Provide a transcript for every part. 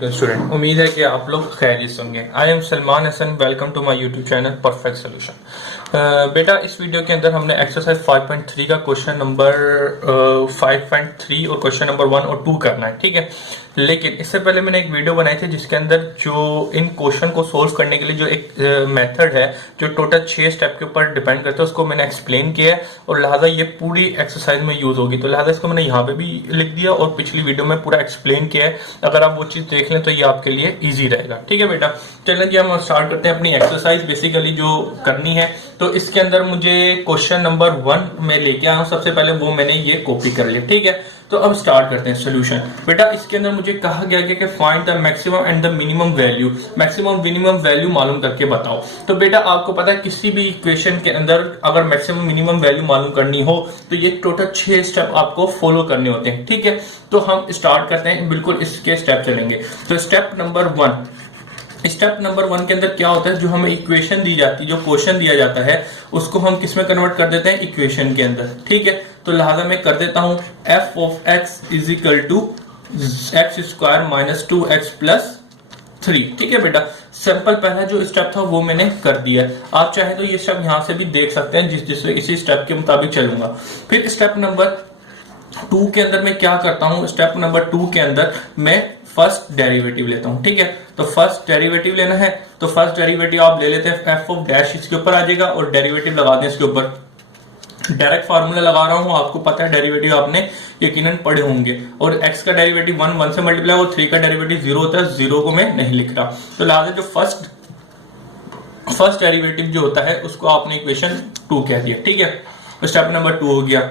अस्सलामुअलैकुम स्टूडेंट, उम्मीद है कि आप लोग खैरियत से होंगे। I am Salman Hasan, welcome to my YouTube channel perfect solution. बेटा, इस वीडियो के अंदर हमने एक्सरसाइज 5.3 का क्वेश्चन नंबर 5.3 और क्वेश्चन नंबर 1 और 2 करना है, ठीक है। लेकिन इससे पहले मैंने एक वीडियो बनाई थी जिसके अंदर जो इन क्वेश्चन को सोल्व करने के लिए जो एक मेथड है जो टोटल 6 स्टेप के ऊपर डिपेंड करता है उसको मैंने एक्सप्लेन किया है और लिहाजा ये पूरी एक्सरसाइज में यूज होगी, तो लिहाजा इसको मैंने यहाँ पे भी लिख दिया और पिछली वीडियो में पूरा एक्सप्लेन किया है। अगर आप वो चीज देख लें तो ये आपके लिए इजी रहेगा, ठीक है बेटा। चलें जी, हम स्टार्ट करते हैं अपनी एक्सरसाइज बेसिकली जो करनी है। तो इसके अंदर मुझे क्वेश्चन नंबर 1 में लेके आया हूं, सबसे पहले वो मैंने ये कॉपी कर लिया, ठीक है। तो अब स्टार्ट करते हैं सोल्यूशन। बेटा, इसके अंदर मुझे कहा गया कि find the maximum and the minimum value, maximum minimum value मालूम करके बताओ। तो बेटा आपको पता है किसी भी इक्वेशन के अंदर अगर मैक्सिमम मिनिमम वैल्यू मालूम करनी हो तो ये टोटल 6 स्टेप आपको फॉलो करने होते हैं, ठीक है। तो हम स्टार्ट करते हैं, बिल्कुल इसके स्टेप चलेंगे। तो स्टेप नंबर 1 के अंदर क्या होता है, जो हमें इक्वेशन दी जाती है, जो क्वेश्चन दिया जाता है उसको हम किस में कन्वर्ट कर देते हैं, इक्वेशन के अंदर, ठीक है। तो लिहाजा मैं कर देता हूं f of x is equal to X square minus 2x plus 3, ठीक है बेटा। सिंपल पहला जो स्टेप था वो मैंने कर दिया। आप चाहे तो ये स्टेप यहां से भी देख सकते हैं, जिससे इसी स्टेप के मुताबिक चलूंगा। फिर स्टेप नंबर 2 के अंदर मैं क्या करता हूं, स्टेप नंबर 2 के अंदर मैं फर्स्ट डेरिवेटिव लेता हूं, ठीक है। तो फर्स्ट डेरिवेटिव लेना है तो फर्स्ट डेरिवेटिव आप ले लेते हैं एफ ऑफ डैश, इसके ऊपर आ जाएगा और डेरिवेटिव लगा दें इसके ऊपर। डायरेक्ट फार्मूला लगा रहा हूं, आपको पता है डेरिवेटिव आपने यकीनन पढ़े होंगे। और x का डेरिवेटिव 1 से मल्टीप्लाई और 3 का डेरिवेटिव 0 होता है, 0 को मैं नहीं लिख रहा। तो लिहाजा जो फर्स्ट डेरिवेटिव जो होता है उसको आपने इक्वेशन 2 कह दिया, ठीक है। तो स्टेप नंबर 2 हो गया।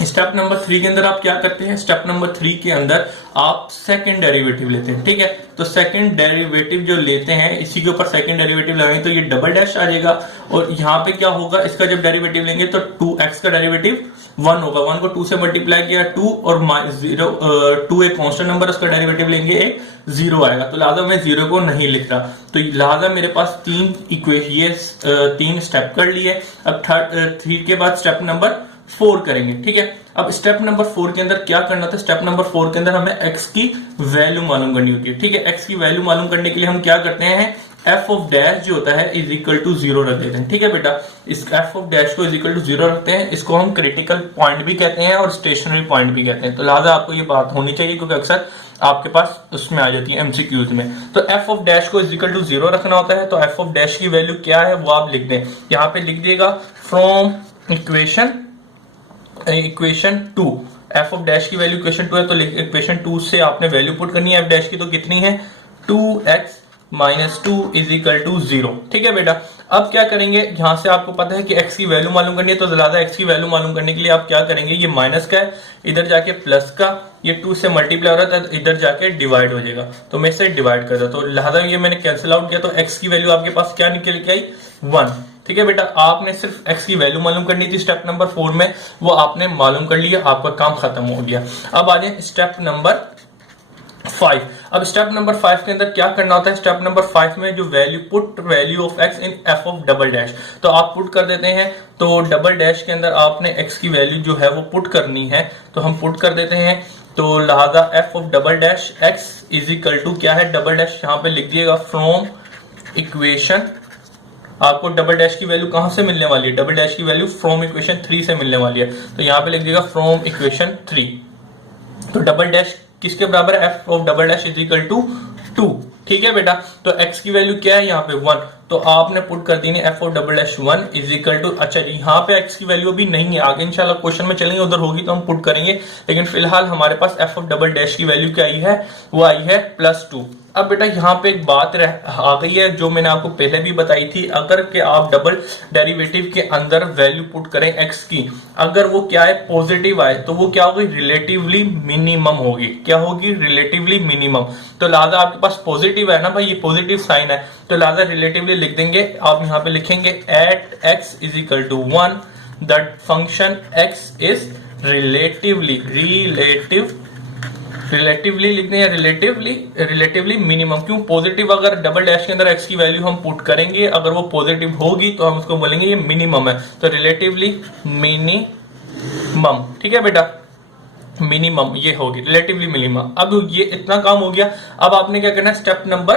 स्टेप नंबर 3 के अंदर आप क्या करते हैं, स्टेप नंबर 3 के अंदर आप सेकंड डेरिवेटिव लेते हैं, ठीक है। तो सेकंड डेरिवेटिव जो लेते हैं इसी के ऊपर सेकंड डेरिवेटिव लगाएंगे तो ये डबल डैश आ जाएगा और यहाँ पे क्या होगा, इसका जब डेरिवेटिव लेंगे तो 2x का डेरिवेटिव 1 होगा, 1 को 2 से मल्टीप्लाई किया 2 और 2 एक कांस्टेंट नंबर, उसका डेरिवेटिव लेंगे एक 0 आएगा। तो लिहाजा मैं 0 को नहीं लिख रहा। तो लिहाजा मेरे पास 3 स्टेप कर लिए। अब 3 के बाद स्टेप नंबर 4 करेंगे, ठीक है। अब स्टेप नंबर 4 के अंदर क्या करना था, स्टेप नंबर 4 के अंदर हमें x की वैल्यू मालूम करनी होती है, ठीक है। x की वैल्यू मालूम करने के लिए हम क्या करते हैं, f ऑफ डैश जो होता है इज इक्वल टू 0 रख देते हैं, ठीक है बेटा। इस f ऑफ डैश को इज इक्वल टू 0 रखते हैं। इसको हम क्रिटिकल पॉइंट भी कहते हैं और स्टेशनरी पॉइंट भी कहते हैं। तो लिहाजा आपको ये बात होनी चाहिए क्योंकि अक्सर आपके पास उसमें आ जाती है MCQs में। तो f ऑफ डैश को इज इक्वल टू 0 रखना होता है। तो f ऑफ डैश की वैल्यू क्या है वो आप लिख दें, यहाँ पे लिख देगा from equation 2। f of dash की वैल्यू इक्वेशन 2 है तो इक्वेशन 2 से आपने वैल्यू पुट करनी है। f डैश की तो कितनी है, 2x minus 2 is equal to 0, ठीक है बेटा। अब क्या करेंगे, यहां से आपको पता है कि x की वैल्यू मालूम करनी है तो ज्यादा x की वैल्यू मालूम करने के लिए आप क्या करेंगे, ये माइनस का है, इधर जाके प्लस का, ये 2 से मल्टीप्लाई हो रहा है तो इधर जाके डिवाइड हो जाएगा। तो मैं इसे डिवाइड कर दूं तो लिहाजा ये मैंने कैंसिल आउट किया तो x की वैल्यू आपके पास क्या निकल के आई, 1, ठीक है बेटा। आपने सिर्फ x की वैल्यू मालूम करनी थी स्टेप नंबर 4 में, वो आपने मालूम कर लिया, आपका काम खत्म हो गया। अब आ जाए स्टेप नंबर 5। अब स्टेप नंबर 5 के अंदर क्या करना होता है, स्टेप नंबर 5 में जो put value of x in f of double dash, तो आप पुट कर देते हैं। तो डबल डैश के अंदर आपने x की वैल्यू जो है वो पुट करनी है, तो हम पुट कर देते हैं। तो लिहाजा f of double dash x is equal to क्या है, डबल डैश यहाँ पे लिख दिएगा फ्रॉम इक्वेशन। आपको डबल डैश की वैल्यू कहां से मिलने वाली है, डबल डैश की वैल्यू फ्रॉम इक्वेशन 3 से मिलने वाली है। तो यहाँ पे लिख देगा फ्रॉम इक्वेशन 3। तो डबल डैश किसके बराबर है, f of double dash is equal to 2, ठीक है बेटा। तो x की वैल्यू क्या है यहाँ पे 1, तो आपने पुट कर दी है f of double dash 1 is equal to, अच्छा जी यहाँ पे x की वैल्यू भी नहीं है, आगे इंशाल्लाह क्वेश्चन में चलेंगे उधर होगी तो हम पुट करेंगे, लेकिन फिलहाल हमारे पास f ऑफ डबल डैश की वैल्यू क्या आई है, वो आई है +2। अब बेटा यहाँ पे एक बात आ गई है जो मैंने आपको पहले भी बताई थी, अगर के आप डबल डेरिवेटिव के अंदर वैल्यू पुट करें x की, अगर वो क्या है पॉजिटिव आए तो वो क्या होगी, रिलेटिवली मिनिमम होगी। क्या होगी, रिलेटिवली मिनिमम। तो लिहाजा आपके पास पॉजिटिव है ना भाई, ये पॉजिटिव साइन है तो लिहाजा रिलेटिवली लिख देंगे। आप यहाँ पे लिखेंगे at x is equal to 1 that function x is relatively लिखते हैं, रिलेटिवली मिनिमम। क्यों पॉजिटिव, अगर डबल डैश के अंदर x की वैल्यू हम पुट करेंगे, अगर वो पॉजिटिव होगी तो हम उसको बोलेंगे ये मिनिमम है, तो रिलेटिवली मिनिमम, ठीक है बेटा। मिनिमम ये होगी रिलेटिवली मिनिमम। अब ये इतना काम हो गया, अब आपने क्या करना है, स्टेप नंबर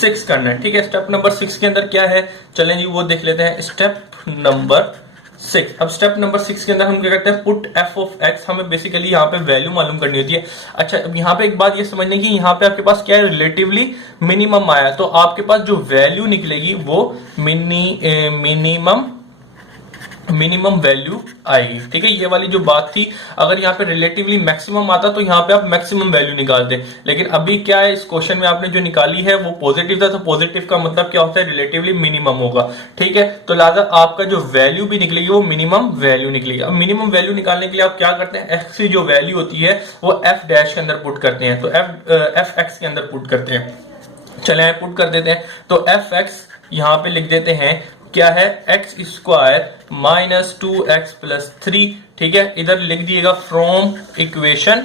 6 करना है। ठीक है, स्टेप नंबर 6 के अंदर क्या है, चलें जी वो देख लेते हैं। स्टेप नंबर 6, अब स्टेप नंबर 6 के अंदर हम क्या करते हैं, पुट एफ ऑफ एक्स, हमें बेसिकली यहाँ पे वैल्यू मालूम करनी होती है। अच्छा, अब यहाँ पे एक बात ये समझने की, यहाँ पे आपके पास क्या है, रिलेटिवली मिनिमम आया, तो आपके पास जो वैल्यू निकलेगी वो मिनिमम वैल्यू आएगी। ठीक है, ये वाली जो बात थी, अगर यहाँ पे रिलेटिवली मैक्सिमम आता तो यहाँ पे आप मैक्सिमम वैल्यू निकालते, लेकिन अभी क्या है, इस क्वेश्चन में आपने जो निकाली है वो पॉजिटिव था, तो पॉजिटिव का मतलब क्या होता है, रिलेटिवली मिनिमम होगा। ठीक है, तो लिहाजा आपका जो वैल्यू भी निकलेगी वो मिनिमम वैल्यू निकलेगी। अब मिनिमम वैल्यू निकालने के लिए आप क्या करते हैं, एक्स की जो वैल्यू होती है वो एफ डैश के अंदर पुट करते हैं, तो एफ एक्स के अंदर पुट करते हैं। चले पुट कर देते हैं, तो एफ एक्स यहाँ पे लिख देते हैं क्या है, x square minus 2x plus 3। ठीक है, इधर लिख दिएगा फ्रॉम इक्वेशन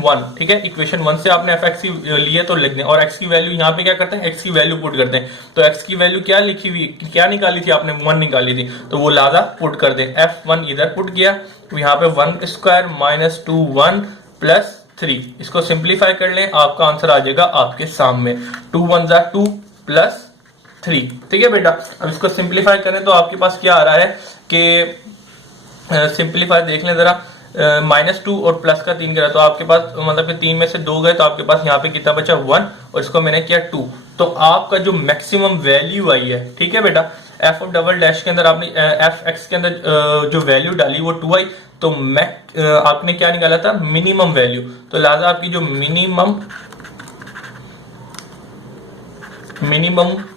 1। ठीक है, इक्वेशन 1 से आपने एफ एक्स की लिए तो लिख दें, और एक्स की वैल्यू यहाँ पे क्या करते हैं, एक्स की वैल्यू पुट करते हैं। तो एक्स की वैल्यू क्या लिखी हुई, क्या निकाली थी आपने, 1 निकाली थी, तो वो लादा पुट कर दें। F1 इधर पुट किया, तो यहाँ पे 1 स्क्वायर माइनस 2 1 प्लस 3, इसको सिंप्लीफाई कर लें, आपका आंसर आ जाएगा आपके सामने 2 1 2 प्लस 3। ठीक है बेटा, अब इसको सिंप्लीफाई करें तो आपके पास क्या आ रहा है कि सिंप्लीफाई देख लें जरा, -2 और प्लस का 3 करा तो आपके पास मतलब कि 3 में से 2 गए, तो आपके पास यहाँ पे कितना बचा 1, और इसको मैंने किया 2, तो आपका जो मैक्सिमम वैल्यू आई है, ठीक है बेटा, एफ ऑफ डबल डैश के अंदर आपने एफ एक्स के अंदर जो वैल्यू डाली वो 2 आई, तो आपने क्या निकाला था, मिनिमम वैल्यू, तो लिहाजा आपकी जो मिनिमम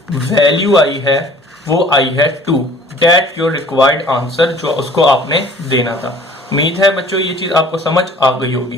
वैल्यू आई है वो आई है 2। डेट योर रिक्वायर्ड आंसर, जो उसको आपने देना था। उम्मीद है बच्चों ये चीज आपको समझ आ गई होगी।